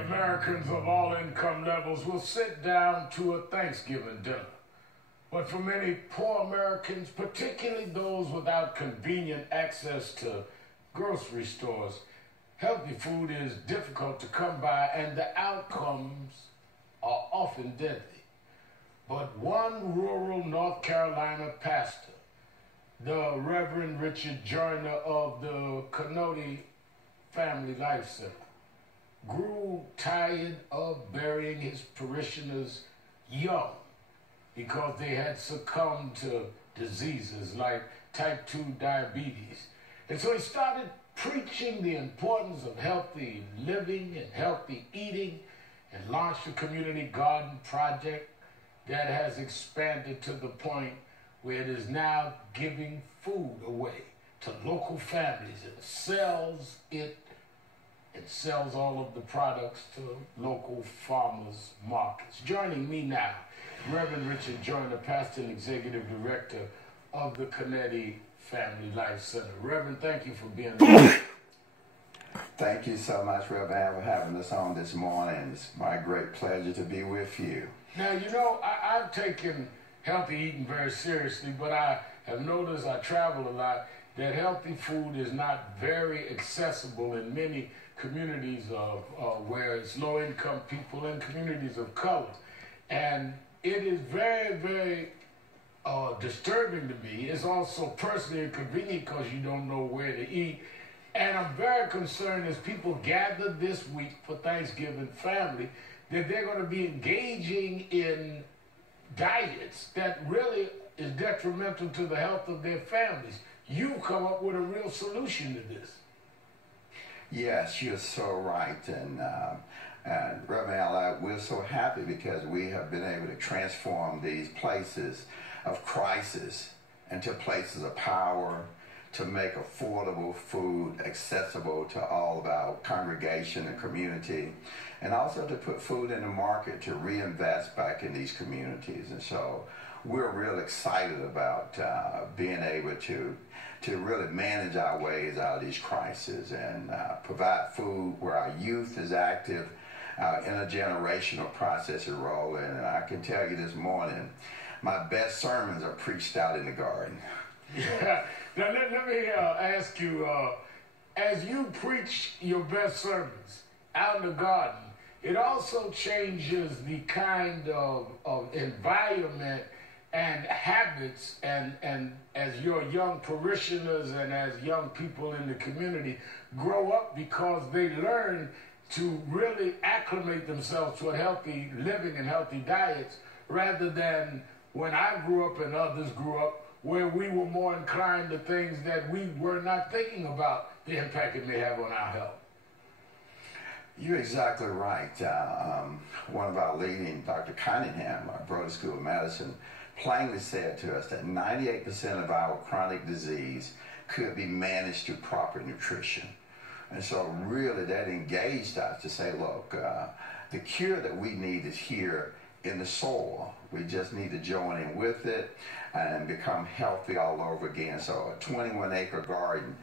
Americans of all income levels will sit down to a Thanksgiving dinner. But for many poor Americans, particularly those without convenient access to grocery stores, healthy food is difficult to come by and the outcomes are often deadly. But one rural North Carolina pastor, the Reverend Richard Joyner of the Conneaut Family Life Center, grew tired of burying his parishioners young because they had succumbed to diseases like type 2 diabetes. And so he started preaching the importance of healthy living and healthy eating and launched a community garden project that has expanded to the point where it is now giving food away to local families and sells all of the products to local farmers markets. Joining me now, Reverend Richard Joyner, pastor and executive director of the Conneaut Family Life Center. Reverend, thank you for being here. Thank you so much, Reverend, for having us on this morning. It's my great pleasure to be with you. Now, you know, I've taken healthy eating very seriously, but I have noticed, I travel a lot, that healthy food is not very accessible in many communities of where it's low-income people and communities of color. And it is very, very disturbing to me. It's also personally inconvenient because you don't know where to eat. And I'm very concerned as people gather this week for Thanksgiving family that they're going to be engaging in diets that really is detrimental to the health of their families. You've come up with a real solution to this. Yes, you're so right. And Reverend Al, we're so happy because we have been able to transform these places of crisis into places of power, to make affordable food accessible to all of our congregation and community, and also to put food in the market to reinvest back in these communities. And so we're real excited about being able to really manage our ways out of these crises and provide food where our youth is active, our intergenerational process is rolling. And I can tell you this morning, my best sermons are preached out in the garden. Yeah. Now let me ask you, as you preach your best sermons out in the garden, it also changes the kind of environment and habits and as your young parishioners and as young people in the community grow up, because they learn to really acclimate themselves to a healthy living and healthy diets, rather than when I grew up and others grew up, where we were more inclined to things that we were not thinking about the impact it may have on our health. You're exactly right. One of our leading, Dr. Cunningham, our Broad School of Medicine, plainly said to us that 98% of our chronic disease could be managed through proper nutrition. And so really that engaged us to say, look, the cure that we need is here in the soil. We just need to join in with it and become healthy all over again. So a 21-acre garden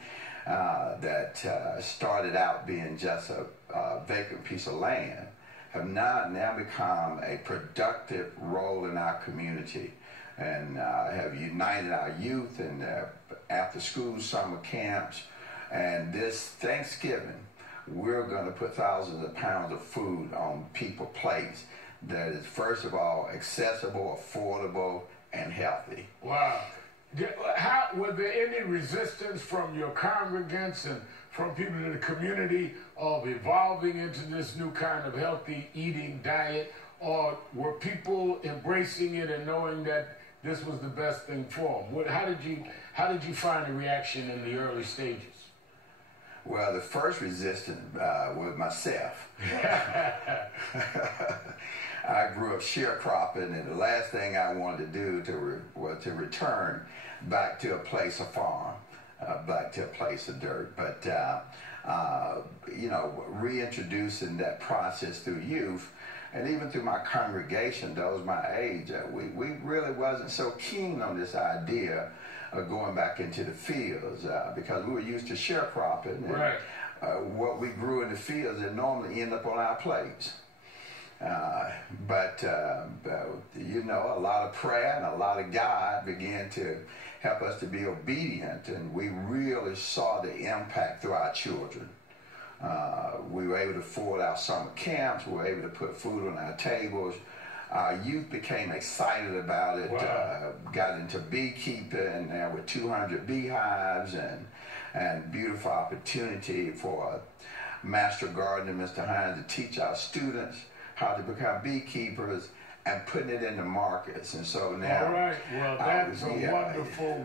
that started out being just a vacant piece of land have now become a productive role in our community, and have united our youth in after-school summer camps. And this Thanksgiving, we're going to put thousands of pounds of food on people's plates that is, first of all, accessible, affordable, and healthy. Wow. Was there any resistance from your congregants and from people in the community of evolving into this new kind of healthy eating diet? Or were people embracing it and knowing that this was the best thing for them? How did you find the reaction in the early stages? Well, the first resistance was myself. I grew up sharecropping, and the last thing I wanted to do was to return back to a place of farm, back to a place of dirt. But, reintroducing that process through youth, and even through my congregation, those my age, we really wasn't so keen on this idea of going back into the fields because we were used to sharecropping. Right. what we grew in the fields that normally end up on our plates. But you know, a lot of prayer and a lot of God began to help us to be obedient, and we really saw the impact through our children. We were able to afford our summer camps. We were able to put food on our tables. Our youth became excited about it. Wow. Got into beekeeping, and there were 200 beehives and beautiful opportunity for Master Gardener, Mr. Hines, to teach our students how to become beekeepers and putting it in the markets. And so now, all right. Well, that's a wonderful.